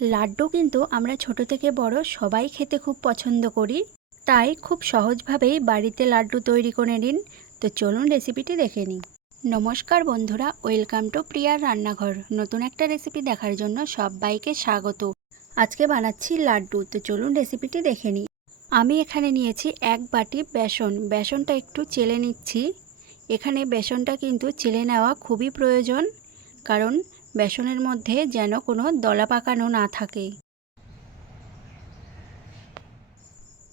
লাড্ডু কিন্তু আমরা ছোট থেকে বড় সবাই খেতে খুব পছন্দ করি। তাই খুব সহজভাবেই বাড়িতে লাড্ডু তৈরি করে নিন। তো চলুন রেসিপিটি দেখে নিই। নমস্কার বন্ধুরা, ওয়েলকাম টু প্রিয়ার রান্নাঘর। নতুন একটা রেসিপি দেখার জন্য সবাইকে স্বাগত। আজকে বানাচ্ছি লাড্ডু। তো চলুন রেসিপিটি দেখে নিই। আমি এখানে নিয়েছি এক বাটি বেসন। বেসনটা একটু চেলে নিচ্ছি। এখানে বেসনটা কিন্তু চেলে নেওয়া খুবই প্রয়োজন। কারণ বেসনের মধ্যে যেন কোনো দলা পাকানো না থাকে।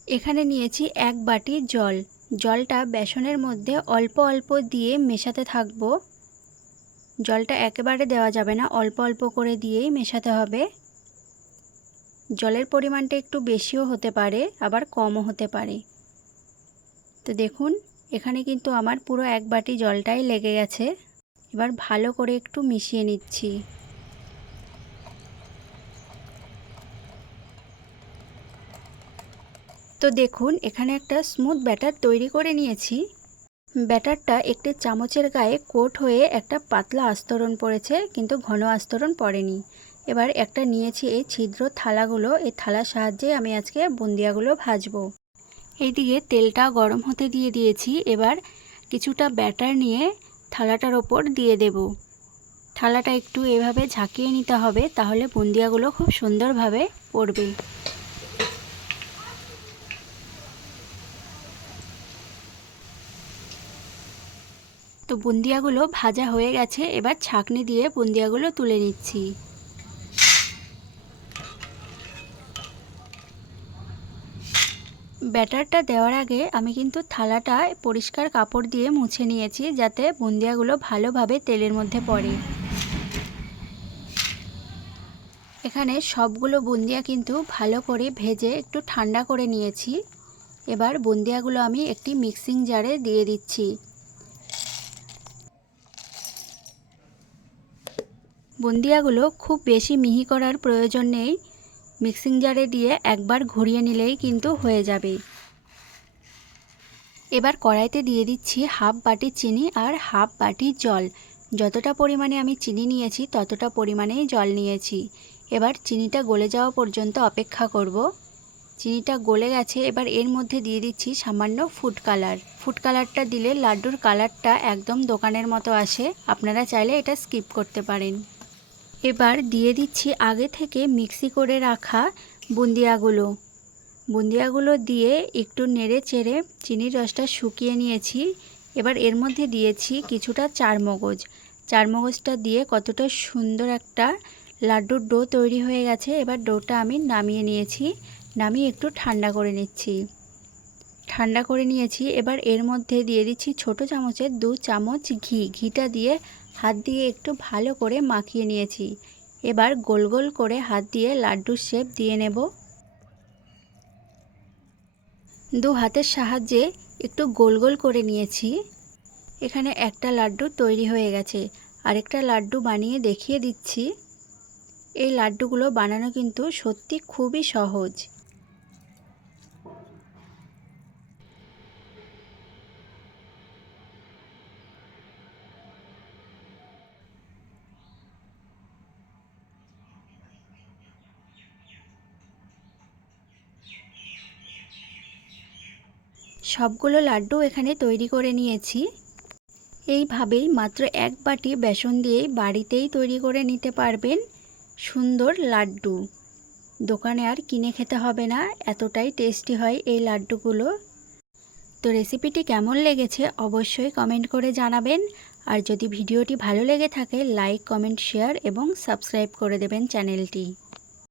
এখানে নিয়েছি এক বাটি জল। জলটা বেসনের মধ্যে অল্প অল্প দিয়ে মেশাতে থাকব। জলটা একেবারে দেওয়া যাবে না, অল্প অল্প করে দিয়েই মেশাতে হবে। জলের পরিমাণটা একটু বেশিও হতে পারে, আবার কমও হতে পারে। তো দেখুন, এখানে কিন্তু আমার পুরো এক বাটি জলটাই লেগে গেছে। এবার ভালো করে একটু মিশিয়ে নিচ্ছি। তো দেখুন, এখানে একটা স্মুথ ব্যাটার তৈরি করে নিয়েছি। ব্যাটারটা একটি চামচের গায়ে কোট হয়ে একটা পাতলা আস্তরণ পড়েছে, কিন্তু ঘন আস্তরণ পড়েনি। এবার একটা নিয়েছি এই ছিদ্র থালাগুলো, এই থালার সাহায্যে আমি আজকে বুন্দিয়াগুলো ভাজবো। এইদিকে তেলটা গরম হতে দিয়ে দিয়েছি। এবার কিছুটা ব্যাটার নিয়ে থালাটার ওপর দিয়ে দেব। থালাটা একটু এভাবে ঝাঁকিয়ে নিতে হবে, তাহলে বুন্দিয়াগুলো খুব সুন্দরভাবে পড়বে। তো বুন্দিয়াগুলো ভাজা হয়ে গেছে, এবার ছাঁকনি দিয়ে বুন্দিয়াগুলো তুলে নিচ্ছি। ব্যাটারটা দেওয়ার আগে আমি কিন্তু থালাটা পরিষ্কার কাপড় দিয়ে মুছে নিয়েছি যাতে বুন্দিয়াগুলো ভালোভাবে তেলের মধ্যে পড়ে। এখানে সবগুলো বুন্দিয়া কিন্তু ভালো করে ভেজে একটু ঠান্ডা করে নিয়েছি। এবার বুন্দিয়াগুলো আমি একটি মিক্সিং জারে দিয়ে দিচ্ছি। বুন্দিয়াগুলো খুব বেশি মিহি করার প্রয়োজন নেই। মিক্সিং জারে দিয়ে একবার ঘুরিয়ে নিলেই কিন্তু হয়ে যাবে। এবার কড়াইতে দিয়ে দিচ্ছি হাফ বাটি চিনি আর হাফ বাটি জল। যতটা পরিমাণে আমি চিনি নিয়েছি, ততটা পরিমাণেই জল নিয়েছি। এবার চিনিটা গলে যাওয়া পর্যন্ত অপেক্ষা করব। চিনিটা গলে গেছে, এবার এর মধ্যে দিয়ে দিচ্ছি সামান্য ফুড কালার। ফুড কালারটা দিলে লাড্ডুর কালারটা একদম দোকানের মতো আসে। আপনারা চাইলে এটা স্কিপ করতে পারেন। এবার দিয়ে দিচ্ছি আগে থেকে মিক্সি করে রাখা বুন্দিয়াগুলো। বুন্দিয়াগুলো দিয়ে একটু নেড়ে চেড়ে চিনির রসটা শুকিয়ে নিয়েছি। এবার এর মধ্যে দিয়েছি কিছুটা চারমগজ। চারমগজটা দিয়ে কতটা সুন্দর একটা লাড্ডুর ডো তৈরি হয়ে গেছে। এবার ডোটা আমি নামিয়ে নিয়েছি। নামিয়ে একটু ঠান্ডা করে নিচ্ছি। ঠান্ডা করে নিয়েছি। এবার এর মধ্যে দিয়ে দিচ্ছি ছোট চামচের দু চামচ ঘি। ঘিটা দিয়ে হাত দিয়ে একটু ভালো করে মাখিয়ে নিয়েছি। এবার গোল গোল করে হাত দিয়ে লাড্ডুর শেপ দিয়ে নেব। দু হাতের সাহায্যে একটু গোল গোল করে নিয়েছি। এখানে একটা লাড্ডু তৈরি হয়ে গেছে। আরেকটা লাড্ডু বানিয়ে দেখিয়ে দিচ্ছি। এই লাড্ডুগুলো বানানো কিন্তু সত্যি খুবই সহজ। সবগুলো লাড্ডু এখানে তৈরি করে নিয়েছি। এইভাবেই মাত্র এক বাটি বেসন দিয়েই বাড়িতেই তৈরি করে নিতে পারবেন সুন্দর লাড্ডু। দোকানে আর কিনে খেতে হবে না, এতটাই টেস্টি হয় এই লাড্ডুগুলো। তো রেসিপিটি কেমন লেগেছে অবশ্যই কমেন্ট করে জানাবেন। আর যদি ভিডিওটি ভালো লেগে থাকে, লাইক, কমেন্ট, শেয়ার এবং সাবস্ক্রাইব করে দেবেন চ্যানেলটি।